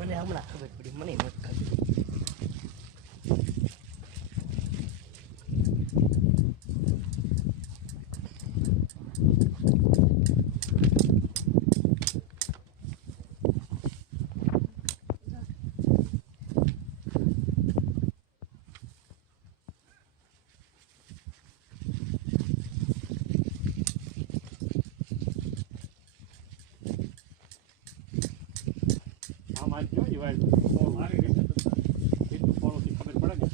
મને હમણાં ખબર પડી, મને મત ખબર. આમાં કેવું હોય મારી રીતે એટલું ફોલોથી ખબર પડે ને.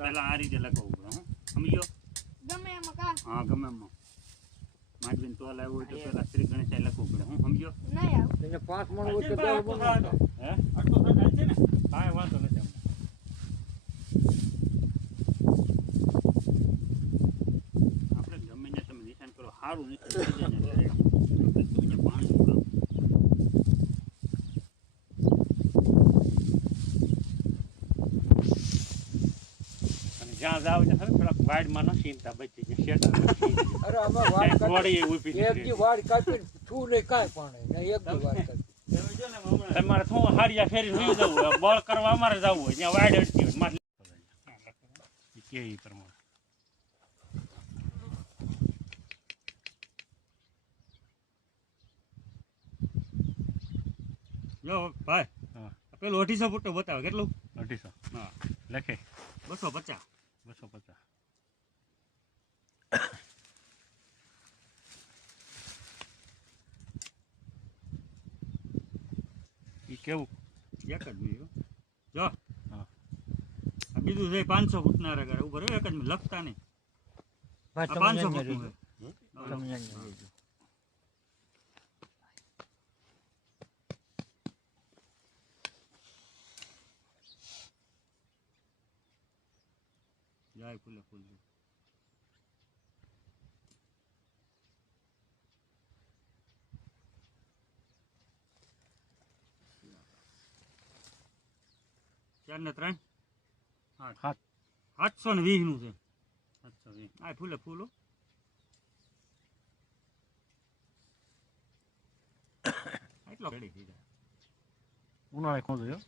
પેલા આ રીતે લખવું પડે સમજો. ગમે એમાં કા હા ગમે એમાં માધવીને તો લાવ્યો હોય તો પેલા શ્રી ગણેશ લખવું પડે. હું સમજો નહીં આવે એને 5 મણ હોય તો 10 બનાવતો. હે આટલો થાય છે ને કાંઈ વાંધો નથી. આપણે ગમે ને તમે નિશાન કરો સારું નિશાન પાણી જ્યાં જાવ ને થોડાક વાડમાં ન સીમતા બચી જાય શેટા. અરે આમાં વાડ ગોળી ઊભી કાપી એક દી વાડ કાપીને છું નહીં કાંઈ પાણે ને એક દી વાડ કાપી તમારે શું હાડિયા ફેરી સુઈ જવું હોય બળ કરવા અમારે જવું હોય ત્યાં વાડ અડતી હોય મારે કે એ પ્રમાણે. જો ભાઈ હા પેલું 250 ફૂટ બતાવે કેટલું 250 હા લખે 250 250 એ કેવું એક જ મિનિટ જો હા બીજું છે 500 ફૂટના રગાર ઉપર એક જ મિનિટ લખતા નહીં 500 ફૂટનું જાય ફૂલે ફૂલ ચાર ને 3 720 નું છે 720 આ ફૂલે ફૂલો એટલો રેડી થઈ જાય. ઉનાળે ખોજો જો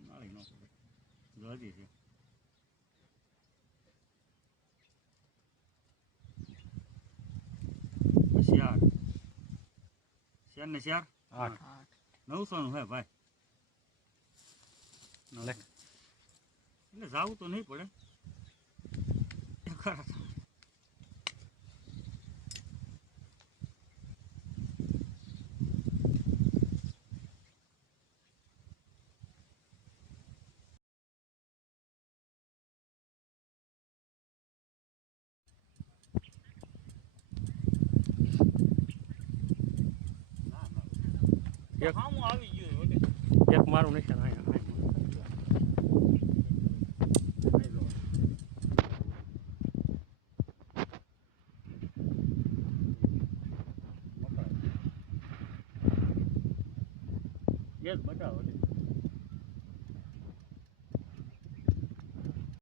ઉનાળે નો જોજી છે ચાર ને 4 8 900 નું હે ભાઈ. એટલે જાવું તો નહીં પડે ખરા. એક મારું નિશાન બતાવો